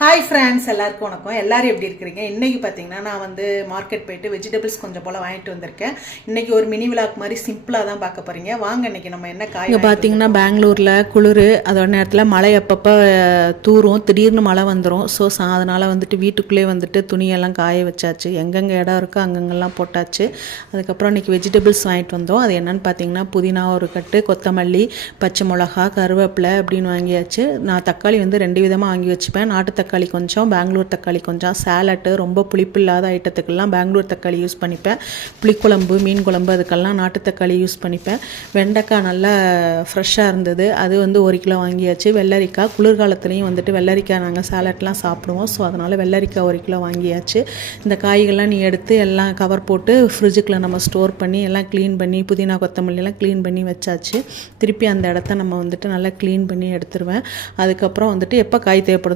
Hi friends, எல்லாருக்கும் வணக்கம். எல்லாரும் எப்படி இருக்கிறீங்க? இன்னைக்கு பார்த்தீங்கன்னா நான் வந்து மார்க்கெட் போயிட்டு வெஜிடபிள்ஸ் கொஞ்சம் போல் வாங்கிட்டு வந்திருக்கேன். இன்னைக்கு ஒரு மினி விலாக் மாதிரி சிம்பிளாக தான் பார்க்க போறீங்க. வாங்க இன்னைக்கு நம்ம என்ன காய். இங்கே பார்த்தீங்கன்னா பெங்களூரில் குளிர், அதோட நேரத்தில் மழை அப்பப்போ தூரும், திடீர்னு மழை வந்துடும். ஸோ அதனால் வந்துட்டு வீட்டுக்குள்ளே வந்துட்டு துணியெல்லாம் காய வச்சாச்சு. எங்கெங்கே இடம் இருக்கோ அங்கங்கெல்லாம் போட்டாச்சு. அதுக்கப்புறம் இன்றைக்கி வெஜிடபிள்ஸ் வாங்கிட்டு வந்தோம். அது என்னென்னு பார்த்தீங்கன்னா புதினா ஒரு கட்டு, கொத்தமல்லி, பச்சை மிளகா, கருவேப்பிலை அப்படின்னு வாங்கியாச்சு. நான் தக்காளி வந்து 2 விதமாக வாங்கி வச்சுப்பேன். நாட்டு தக்காளி கொஞ்சம், பெங்களூர் தக்காளி கொஞ்சம். சேலட்டு ரொம்ப புளிப்பு இல்லாத ஐட்டத்துக்கெல்லாம் பெங்களூர் தக்காளி யூஸ் பண்ணிப்பேன். புளிக்குழம்பு, மீன் குழம்பு அதுக்கெல்லாம் நாட்டு தக்காளி யூஸ் பண்ணிப்பேன். வெண்டைக்காய் நல்லா ஃப்ரெஷ்ஷாக இருந்தது, அது வந்து 1 கிலோ வாங்கியாச்சு. வெள்ளரிக்காய், குளிர்காலத்துலேயும் வந்துட்டு வெள்ளரிக்காய் நாங்கள் சேலட்லாம் சாப்பிடுவோம். ஸோ அதனால் வெள்ளரிக்காய் 1 கிலோ வாங்கியாச்சு. இந்த காய்கள்லாம் நீ எடுத்து எல்லாம் கவர் போட்டு ஃப்ரிட்ஜுக்குள்ளே நம்ம ஸ்டோர் பண்ணி எல்லாம் க்ளீன் பண்ணி, புதினா கொத்தமல்லியெல்லாம் க்ளீன் பண்ணி வச்சாச்சு. திருப்பி அந்த இடத்த நம்ம வந்துட்டு நல்லா க்ளீன் பண்ணி எடுத்துருவேன். அதுக்கப்புறம் வந்துட்டு எப்போ காய் தேவைப்படுதோ